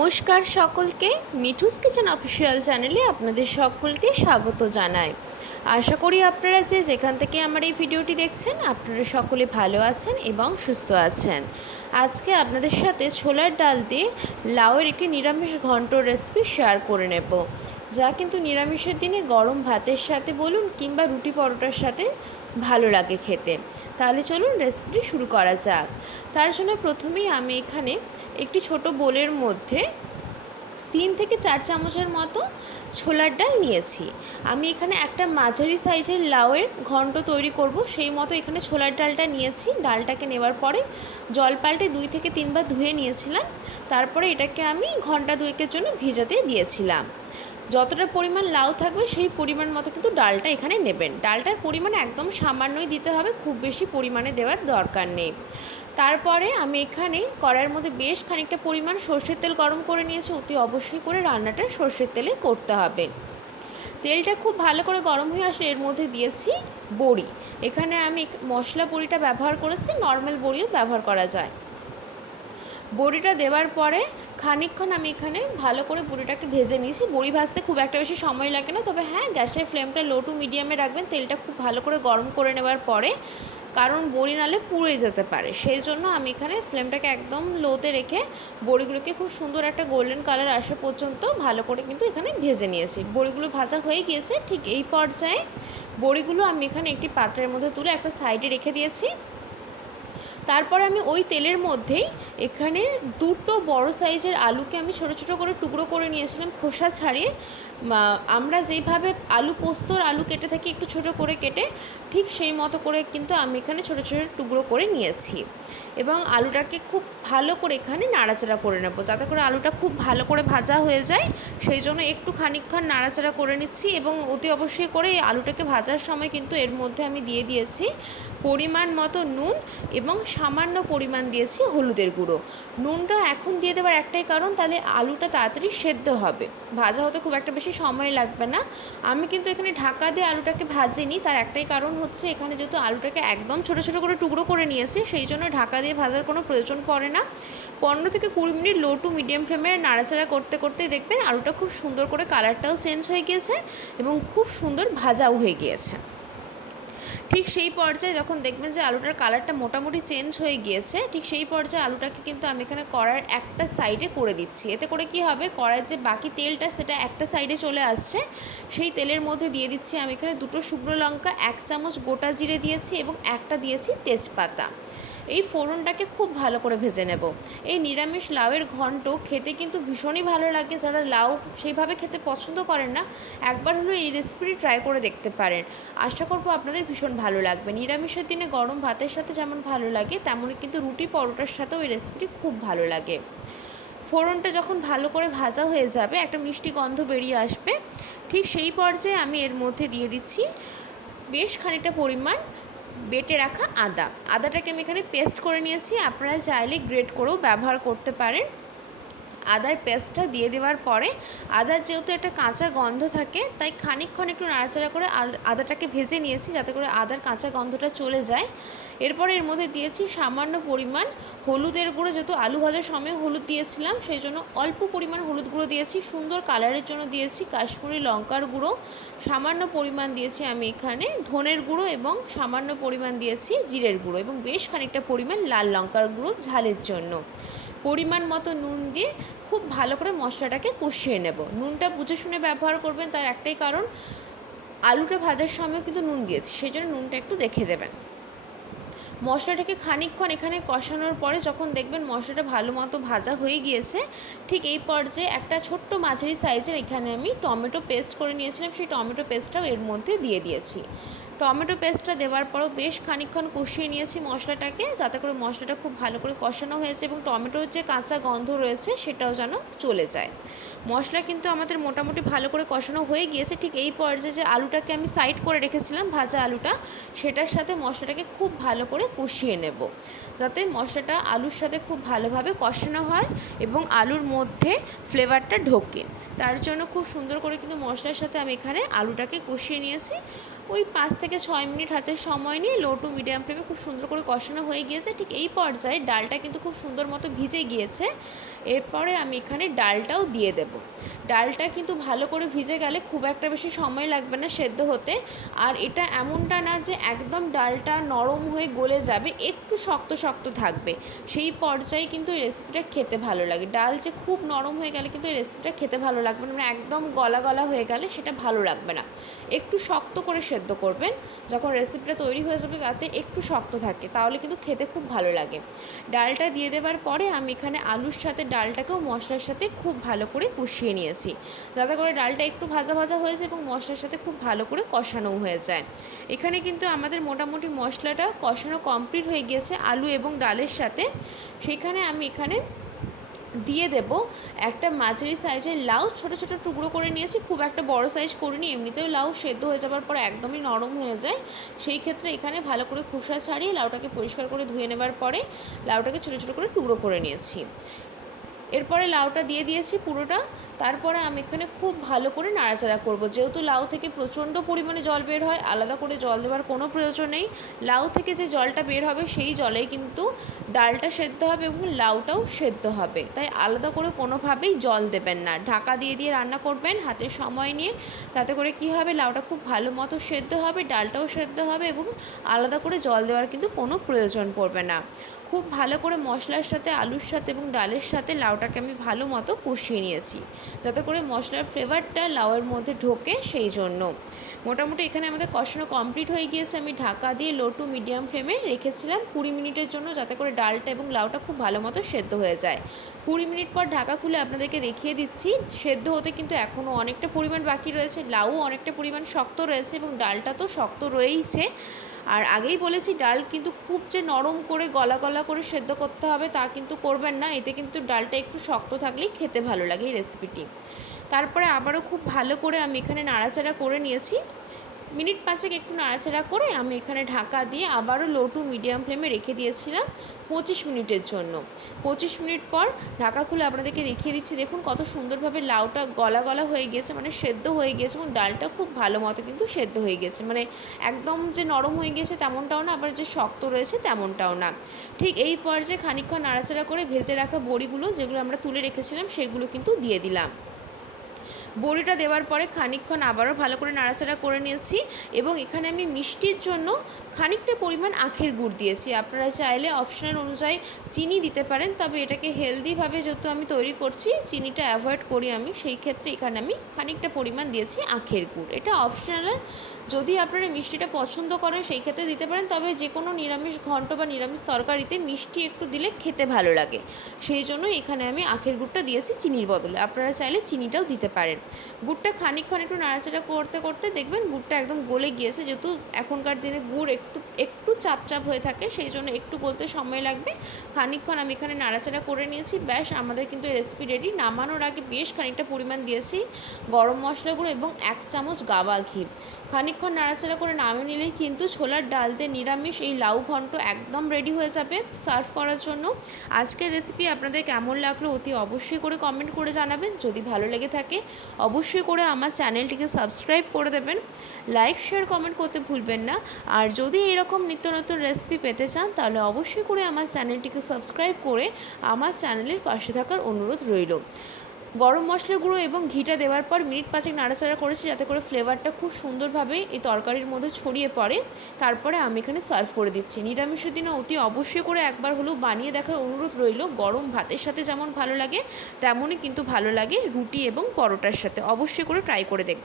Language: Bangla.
নমস্কার সকলকে, মিঠুস কিচেন অফিসিয়াল চ্যানেলে আপনাদের সকলকে স্বাগত জানাই। আশা করি আপনারা যেখান থেকে আমার এই ভিডিওটি দেখছেন আপনারা সকলে ভালো আছেন এবং সুস্থ আছেন। আজকে আপনাদের সাথে ছোলার ডাল দিয়ে লাউয়ের একটি নিরামিষ ঘন্ট রেসিপি শেয়ার করে নেব, যা কিন্তু নিরামিষের দিনে গরম ভাতের সাথে বলুন কিংবা রুটি পরোটার সাথে ভালো লাগে খেতে। তাহলে চলুন রেসিপিটি শুরু করা যাক। তার জন্য প্রথমেই আমি এখানে একটি ছোট বোলের মধ্যে 3 থেকে 4 চামচের মতো ছোলার ডাল নিয়েছি। আমি এখানে একটা মাঝারি সাইজের লাউয়ের ঘন্ট তৈরি করব, সেই মতো এখানে ছোলার ডালটা নিয়েছি। ডালটাকে নেওয়ার পরে জল পাল্টে 2 থেকে 3 বার ধুয়ে নিয়েছিলাম। তারপরে এটাকে আমি ঘন্টা 2 জন্য ভিজাতে দিয়েছিলাম। যতটা পরিমাণ লাউ থাকবে সেই পরিমাণ মতো কিন্তু ডালটা এখানে নেবেন। ডালটার পরিমাণ একদম সামান্যই দিতে হবে, খুব বেশি পরিমাণে দেওয়ার দরকার নেই। তারপরে আমি এখানে কড়াইয়ের মধ্যে বেশ খানিকটা পরিমাণ সর্ষের তেল গরম করে নিয়েছি। অতি অবশ্যই করে রান্নাটা সর্ষের তেলে করতে হবে। তেলটা খুব ভালো করে গরম হয়ে আসলে এর মধ্যে দিয়েছি বড়ি। এখানে আমি মশলা বড়িটা ব্যবহার করেছি, নর্মাল বড়িও ব্যবহার করা যায়। বড়িটা দেওয়ার পরে খানিকক্ষণ আমি এখানে ভালো করে বড়িটাকে ভেজে নিয়েছি। বড়ি ভাজতে খুব একটা বেশি সময় লাগে না, তবে হ্যাঁ, গ্যাসের ফ্লেমটা লো টু মিডিয়ামে রাখবেন। তেলটা খুব ভালো করে গরম করে নেওয়ার পরে, কারণ বড়ি নালে পুড়ে যেতে পারে, সেই জন্য আমি এখানে ফ্লেমটাকে একদম লোতে রেখে বড়িগুলোকে খুব সুন্দর একটা গোল্ডেন কালার আসা পর্যন্ত ভালো করে কিন্তু এখানে ভেজে নিয়েছি। বড়িগুলো ভাজা হয়ে গিয়েছে। ঠিক এই পর্যায়ে বড়িগুলো আমি এখানে একটি পাত্রের মধ্যে তুলে একটা সাইডে রেখে দিয়েছি। তারপরে আমি ওই তেলের মধ্যেই এখানে 2টো বড় সাইজের আলুকে আমি ছোট ছোট করে টুকরো করে নিয়েছিলাম, খোসা ছাড়িয়ে। আমরা যেইভাবে আলু পোস্তর আলু কেটে থাকি একটু ছোট করে কেটে, ঠিক সেই মতো করে কিন্তু আমি এখানে ছোট ছোট টুকরো করে নিয়েছি। এবং আলুটাকে খুব ভালো করে এখানে নাড়াচাড়া করে নেব, যাতে করে আলুটা খুব ভালো করে ভাজা হয়ে যায়। সেই জন্য একটু খানিকক্ষণ নাড়াচাড়া করে নিচ্ছি। এবং অতি অবশ্যই করে এই আলুটাকে ভাজার সময় কিন্তু এর মধ্যে আমি দিয়ে দিয়েছি পরিমাণ মতো নুন এবং সামান্য পরিমাণ দিয়েছি হলুদের গুঁড়ো। নুনটা এখন দিয়ে দেওয়ার একটাই কারণ, তাহলে আলুটা তাড়াতাড়ি সেদ্ধ হবে, ভাজা হতে খুব একটা বেশি সময় লাগবে না। আমি কিন্তু এখানে ঢাকা দিয়ে আলুটাকে ভাজিনি, তার একটাই কারণ হচ্ছে এখানে যেহেতু আলুটাকে একদম ছোট ছোট করে টুকরো করে নিয়েছি, সেই জন্য ঢাকা দিয়ে ভাজার কোনো প্রয়োজন পড়ে না। 15 থেকে 20 মিনিট লো টু মিডিয়াম ফ্লেমে নাড়াচাড়া করতে করতেই দেখবেন আলুটা খুব সুন্দর করে কালারটাও চেঞ্জ হয়ে গিয়েছে এবং খুব সুন্দর ভাজাও হয়ে গিয়েছে। ঠিক সেই পর্যায়ে যখন দেখবেন যে আলুটার কালারটা মোটামুটি চেঞ্জ হয়ে গিয়েছে, ঠিক সেই পর্যায়ে আলুটাকে কিন্তু আমি এখানে কড়াইয়ের একটা সাইডে করে দিচ্ছি। এতে করে কি হবে, কড়াইয়ের যে বাকি তেলটা সেটা একটা সাইডে চলে আসছে। সেই তেলের মধ্যে দিয়ে দিচ্ছি আমি এখানে 2টো শুকনো লঙ্কা, 1 চামচ গোটা জিরে দিয়েছি এবং একটা দিয়েছি তেজপাতা। এই ফোড়নটাকে খুব ভালো করে ভেজে নেব। এই নিরামিষ লাউয়ের ঘন্ট খেতে কিন্তু ভীষণই ভালো লাগে। যারা লাউ সেইভাবে খেতে পছন্দ করেন না, একবার হলো এই রেসিপিটি ট্রাই করে দেখতে পারেন। আশা করবো আপনাদের ভীষণ ভালো লাগবে। নিরামিষের দিনে গরম ভাতের সাথে যেমন ভালো লাগে, তেমনই কিন্তু রুটি পরোটার সাথেও এই রেসিপিটি খুব ভালো লাগে। ফোড়নটা যখন ভালো করে ভাজা হয়ে যাবে, একটা মিষ্টি গন্ধ বেরিয়ে আসবে, ঠিক সেই পর্যায়ে আমি এর মধ্যে দিয়ে দিচ্ছি বেশ খানিকটা পরিমাণ বেটে রাখা আদাটাকে আমি এখানে পেস্ট করে নিয়েছি। আপনারা চাইলে গ্রেট করেও ব্যবহার করতে পারেন। আদার পেস্টটা দিয়ে দেওয়ার পরে, আদার যেহেতু একটা কাঁচা গন্ধ থাকে, তাই খানিকক্ষণ একটু নাড়াচাড়া করে আদাটাকে ভেজে নিয়েছি, যাতে করে আদার কাঁচা গন্ধটা চলে যায়। এরপরে এর মধ্যে দিয়েছি সামান্য পরিমাণ হলুদের গুঁড়ো। যেহেতু আলু ভাজার সময় হলুদ দিয়েছিলাম, সেই জন্য অল্প পরিমাণ হলুদ গুঁড়ো দিয়েছি। সুন্দর কালারের জন্য দিয়েছি কাশ্মীরি লঙ্কার গুঁড়ো। সামান্য পরিমাণ দিয়েছি আমি এখানে ধনের গুঁড়ো এবং সামান্য পরিমাণ দিয়েছি জিরের গুঁড়ো এবং বেশ খানিকটা পরিমাণ লাল লঙ্কার গুঁড়ো ঝালের জন্য। পরিমাণ মতো নুন দিয়ে খুব ভালো করে মশলাটাকে কষিয়ে নেব। নুনটা বুঝে শুনে ব্যবহার করবেন, তার একটাই কারণ আলুটা ভাজার সময় কিন্তু নুন দিয়েছি, সেই জন্য নুনটা একটু দেখে দেবেন। মশলাটাকে খানিকক্ষণ এখানে কষানোর পরে যখন দেখবেন মশলাটা ভালো মতো ভাজা হয়ে গিয়েছে, ঠিক এই পর্যায়ে একটা ছোট্ট মাঝারি সাইজের এখানে আমি টমেটো পেস্ট করে নিয়েছিলাম, সেই টমেটো পেস্টটাও এর মধ্যে দিয়ে দিয়েছি। টমেটো পেস্টটা দেওয়ার পরেও বেশ খানিকক্ষণ কষিয়ে নিয়েছি মশলাটাকে, যাতে করে মশলাটা খুব ভালো করে কষানো হয়েছে এবং টমেটোর যে কাঁচা গন্ধ রয়েছে সেটাও যেন চলে যায়। মশলা কিন্তু আমাদের মোটামুটি ভালো করে কষানো হয়ে গিয়েছে। ঠিক এই পর্যায়ে যে আলুটাকে আমি সাইড করে রেখেছিলাম, ভাজা আলুটা, সেটার সাথে মশলাটাকে খুব ভালো করে কষিয়ে নেব, যাতে মশলাটা আলুর সাথে খুব ভালোভাবে কষানো হয় এবং আলুর মধ্যে ফ্লেভারটা ঢোকে। তার জন্য খুব সুন্দর করে কিন্তু মশলার সাথে আমি এখানে আলুটাকে কষিয়ে নিয়েছি। ওই 5 থেকে 6 মিনিট হাতে সময় নিয়ে লো টু মিডিয়াম ফ্লেমে খুব সুন্দর করে কষানো হয়ে গিয়েছে। ঠিক এই পর্যায়ে ডালটা কিন্তু খুব সুন্দর মতো ভিজে গিয়েছে। এরপরে আমি এখানে ডালটাও দিয়ে দেব। ডালটা কিন্তু ভালো করে ভিজে গেলে খুব একটা বেশি সময় লাগবে না সেদ্ধ হতে। আর এটা এমনটা না যে একদম ডালটা নরম হয়ে গলে যাবে, একটু শক্ত শক্ত থাকবে। সেই পর্যায়ে কিন্তু এই রেসিপিটা খেতে ভালো লাগে। ডাল যে খুব নরম হয়ে গেলে কিন্তু এই রেসিপিটা খেতে ভালো লাগবে না, মানে একদম গলা গলা হয়ে গেলে সেটা ভালো লাগবে না। একটু শক্ত করে সেদ্ধ করবেন, যখন রেসিপিটা তৈরি হয়ে যাবে তাতে একটু শক্ত থাকে, তাহলে কিন্তু খেতে খুব ভালো লাগে। ডালটা দিয়ে দেওয়ার পরে আমি এখানে আলুর সাথে ডালটাকেও মশলার সাথে খুব ভালো করে কষিয়ে নিয়েছি, যাতে করে ডালটা একটু ভাজা ভাজা হয়ে যায় এবং মশলার সাথে খুব ভালো করে কষানোও হয়ে যায়। এখানে কিন্তু আমাদের মোটামুটি মশলাটা কষানো কমপ্লিট হয়ে গিয়েছে আলু এবং ডালের সাথে। সেখানে আমি এখানে দিয়ে দেব একটা মাঝারি সাইজের লাউ, ছোট ছোট টুকরো করে নিয়েছি, খুব একটা বড় সাইজ করিনি। এমনিতেও লাউ সেদ্ধ হয়ে যাওয়ার পর একদমই নরম হয়ে যায়, সেই ক্ষেত্রে এখানে ভালো করে খোসা ছাড়িয়ে লাউটাকে পরিষ্কার করে ধুয়ে নেবার পরে লাউটাকে ছোটো ছোটো করে টুকরো করে নিয়েছি। এরপরে লাউটা দিয়ে দিয়েছি পুরোটা। তারপরে আমি এখানে খুব ভালো করে নাড়াচাড়া করব। যেহেতু লাউ থেকে প্রচণ্ড পরিমাণে জল বের হয়, আলাদা করে জল দেওয়ার কোনো প্রয়োজন নেই। লাউ থেকে যে জলটা বের হবে সেই জলেই কিন্তু ডালটা সেদ্ধ হবে এবং লাউটাও সেদ্ধ হবে, তাই আলাদা করে কোনোভাবেই জল দেবেন না। ঢাকা দিয়ে দিয়ে রান্না করবেন হাতে সময় নিয়ে, তাতে করে কী হবে, লাউটা খুব ভালো মতো সেদ্ধ হবে, ডালটাও সেদ্ধ হবে এবং আলাদা করে জল দেওয়ার কিন্তু কোনো প্রয়োজন পড়বে না। খুব ভালো করে মশলার সাথে, আলুর সাথে এবং ডালের সাথে লাউটাকে আমি ভালো মতো কষিয়ে নিয়েছি, যাতে করে মশলার ফ্লেভারটা লাউয়ের মধ্যে ঢোকে, সেই জন্য। মোটামুটি এখানে আমাদের কষানো কমপ্লিট হয়ে গিয়েছে। আমি ঢাকা দিয়ে লো টু মিডিয়াম ফ্লেমে রেখেছিলাম 20 মিনিটের জন্য, যাতে করে ডালটা এবং লাউটা খুব ভালো মতো সেদ্ধ হয়ে যায়। 20 মিনিট পর ঢাকা খুলে আপনাদেরকে দেখিয়ে দিচ্ছি। সেদ্ধ হতে কিন্তু এখনও অনেকটা পরিমাণ বাকি রয়েছে, লাউ অনেকটা পরিমাণ শক্ত রয়েছে এবং ডালটা তো শক্ত রয়েইছে। আর আগেই বলেছি, ডাল কিন্তু খুব যে নরম করে গলা গলা করে সেদ্ধ করতে হবে তা কিন্তু করবেন না, এতে কিন্তু ডালটা একটু শক্ত থাকলেই খেতে ভালো লাগে এই রেসিপিটি। তারপরে আবারও খুব ভালো করে আমি এখানে নাড়াচাড়া করে নিয়েছি। মিনিট 5 একটু নাড়াচাড়া করে আমি এখানে ঢাকা দিয়ে আবারও লো টু মিডিয়াম ফ্লেমে রেখে দিয়েছিলাম 25 মিনিটের জন্য। 25 মিনিট পর ঢাকা খুলে আপনাদেরকে দেখিয়ে দিচ্ছি। দেখুন কত সুন্দরভাবে লাউটা গলা গলা হয়ে গিয়েছে, মানে সেদ্ধ হয়ে গিয়েছে এবং ডালটা খুব ভালো মতো কিন্তু সেদ্ধ হয়ে গেছে। মানে একদম যে নরম হয়ে গিয়েছে তেমনটাও না, আবার যে শক্ত রয়েছে তেমনটাও না। ঠিক এই পর্যায়ে খানিকক্ষণ নাড়াচাড়া করে ভেজে রাখা বড়িগুলো, যেগুলো আমরা তুলে রেখেছিলাম, সেগুলো কিন্তু দিয়ে দিলাম। বড়িটা দেওয়ার পরে খানিকক্ষণ আবারও ভালো করে নাড়াচাড়া করে নিয়েছি এবং এখানে আমি মিষ্টির জন্য খানিকটা পরিমাণ আখের গুড় দিয়েছি। আপনারা চাইলে অপশনাল অনুযায়ী চিনি দিতে পারেন, তবে এটাকে হেলদিভাবে যেহেতু আমি তৈরি করছি, চিনিটা অ্যাভয়েড করি আমি, সেই ক্ষেত্রে এখানে আমি খানিকটা পরিমাণ দিয়েছি আখের গুড়। এটা অপশনাল, যদি আপনারা মিষ্টিটা পছন্দ করেন সেই ক্ষেত্রে দিতে পারেন, তবে যে কোনো নিরামিষ ঘন্ট বা নিরামিষ তরকারিতে মিষ্টি একটু দিলে খেতে ভালো লাগে, সেই জন্য এখানে আমি আখের গুড়টা দিয়েছি চিনির বদলে। আপনারা চাইলে চিনিটাও দিতে পারেন। গুড়টা খানিকক্ষণ একটু নাড়াচাড়া করতে করতে দেখবেন গুড়টা একদম গলে গিয়েছে। যেহেতু এখনকার দিনে গুড় একটু একটু চাপচাপ হয়ে থাকে, সেই জন্য একটু গলতে সময় লাগবে। খানিকক্ষণ আমি এখানে নাড়াচাড়া করে নিয়েছি, ব্যাস আমাদের কিন্তু রেসিপি রেডি। নামানোর আগে বেশ খানিকটা পরিমাণ দিয়েছি গরম মশলা গুঁড়ো এবং 1 চামচ গাওয়া ঘি। খানিকক্ষণ নাড়াচাড়া করে নামিয়ে নিলেই কিন্তু ছোলার ডাল দিয়ে নিরামিষ এই লাউ ঘন্ট একদম রেডি হয়ে যাবে সার্ভ করার জন্য। আজকের রেসিপি আপনাদের কেমন লাগলো অতি অবশ্যই করে কমেন্ট করে জানাবেন। যদি ভালো লেগে থাকে অবশ্যই করে আমার চ্যানেলটিকে সাবস্ক্রাইব করে দেবেন, লাইক শেয়ার কমেন্ট করতে ভুলবেন না। আর যদি এরকম নিত্য নতুন রেসিপি পেতে চান তাহলে অবশ্যই করে আমার চ্যানেলটিকে সাবস্ক্রাইব করে আমার চ্যানেলের পাশে থাকার অনুরোধ রইল। গরম মশলা গুঁড়ো এবং ঘিটা দেওয়ার পর মিনিট 5 নাড়াচাড়া করেছি, যাতে করে ফ্লেভারটা খুব সুন্দরভাবে এই তরকারির মধ্যে ছড়িয়ে পড়ে। তারপরে আমি এখানে সার্ভ করে দিচ্ছি। নিরামিষের দিনে অতি অবশ্যই করে একবার হলেও বানিয়ে দেখার অনুরোধ রইল। গরম ভাতের সাথে যেমন ভালো লাগে তেমনই কিন্তু ভালো লাগে রুটি এবং পরোটার সাথে। অবশ্যই করে ট্রাই করে দেখবেন।